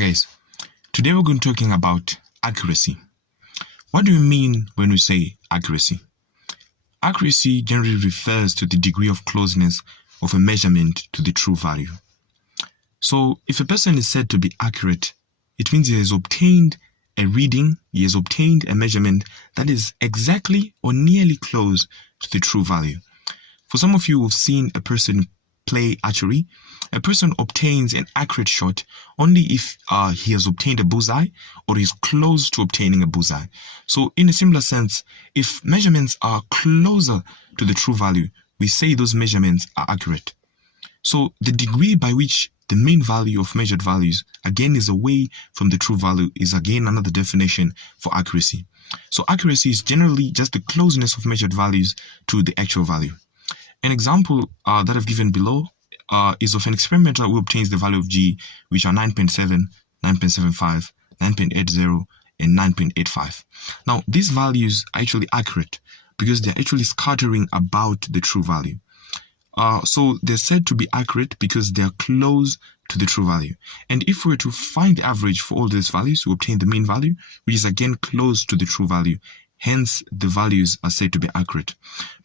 guys, today we're going to be talking about accuracy. What do we mean when we say accuracy? Accuracy generally refers to the degree of closeness of a measurement to the true value. So if a person is said to be accurate, it means he has obtained a reading, he has obtained a measurement that is exactly or nearly close to the true value. For some of you who have seen a person play archery, a person obtains an accurate shot only if he has obtained a bullseye or is close to obtaining a bullseye. So in a similar sense, if measurements are closer to the true value, we say those measurements are accurate. So the degree by which the mean value of measured values again is away from the true value is again another definition for accuracy. So accuracy is generally just the closeness of measured values to the actual value. An example that I've given below is of an experimenter who obtains the value of G, which are 9.7, 9.75, 9.80, and 9.85. Now, these values are actually accurate because they're actually scattering about the true value. So they're said to be accurate because they're close to the true value. And if we were to find the average for all these values, we obtain the mean value, which is again close to the true value. Hence, the values are said to be accurate.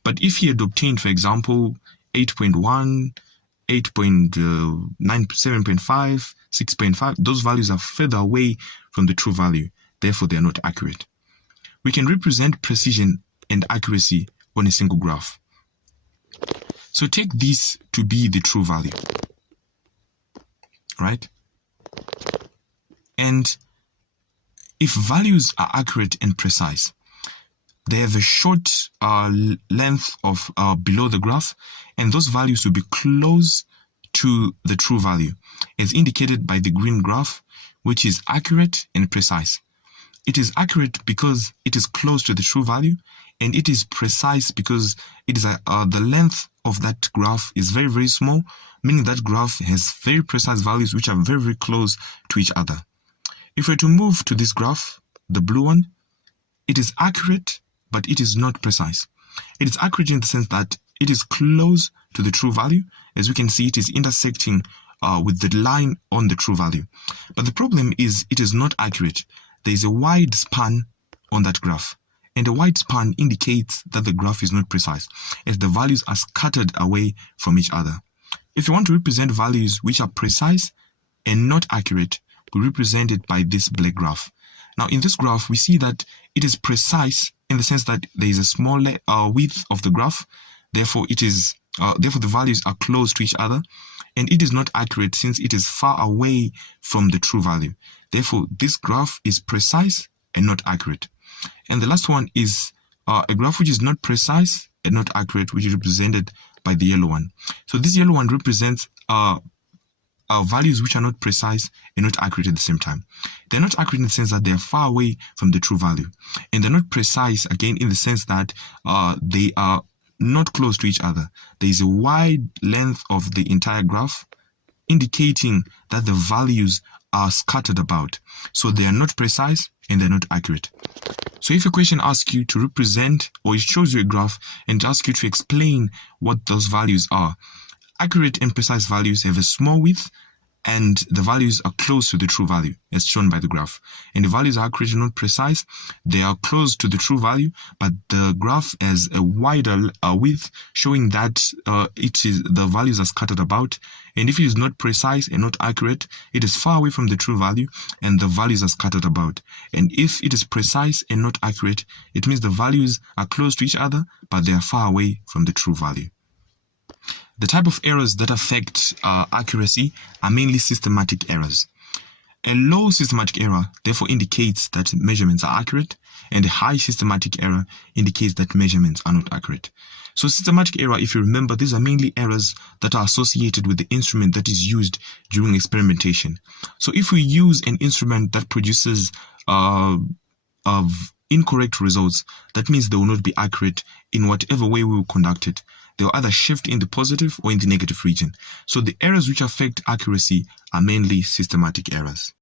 But if he had obtained, for example, 8.1, 8.9, 7.5, 6.5, those values are further away from the true value. Therefore, they are not accurate. We can represent precision and accuracy on a single graph. So take this to be the true value, right? And if values are accurate and precise, they have a short length of below the graph, and those values will be close to the true value, as indicated by the green graph, which is accurate and precise. It is accurate because it is close to the true value, and it is precise because it is the length of that graph is very, very small, meaning that graph has very precise values which are very, very close to each other. If we were to move to this graph, the blue one, it is accurate, but it is not precise. It is accurate in the sense that it is close to the true value. As we can see, it is intersecting with the line on the true value. But the problem is it is not accurate. There is a wide span on that graph. And the wide span indicates that the graph is not precise, as the values are scattered away from each other. If you want to represent values which are precise and not accurate, we represent it by this black graph. Now, in this graph, we see that it is precise in the sense that there is a small width of the graph. Therefore, therefore the values are close to each other, and it is not accurate since it is far away from the true value. Therefore, this graph is precise and not accurate. And the last one is a graph which is not precise and not accurate, which is represented by the yellow one. So this yellow one represents values which are not precise and not accurate at the same time. They're not accurate in the sense that they're far away from the true value. And they're not precise, again, in the sense that they are not close to each other. There is a wide length of the entire graph, indicating that the values are scattered about. So they are not precise and they're not accurate. So if a question asks you to represent, or it shows you a graph and asks you to explain what those values are, accurate and precise values have a small width, and the values are close to the true value, as shown by the graph. And the values are accurate and not precise. They are close to the true value, but the graph has a wider width, showing that the values are scattered about. And if it is not precise and not accurate, it is far away from the true value, and the values are scattered about. And if it is precise and not accurate, it means the values are close to each other, but they are far away from the true value. The type of errors that affect accuracy are mainly systematic errors. A low systematic error therefore indicates that measurements are accurate, and a high systematic error indicates that measurements are not accurate. So systematic error, if you remember, these are mainly errors that are associated with the instrument that is used during experimentation. So if we use an instrument that produces incorrect results, that means they will not be accurate in whatever way we will conduct it. They will either shift in the positive or in the negative region. So the errors which affect accuracy are mainly systematic errors.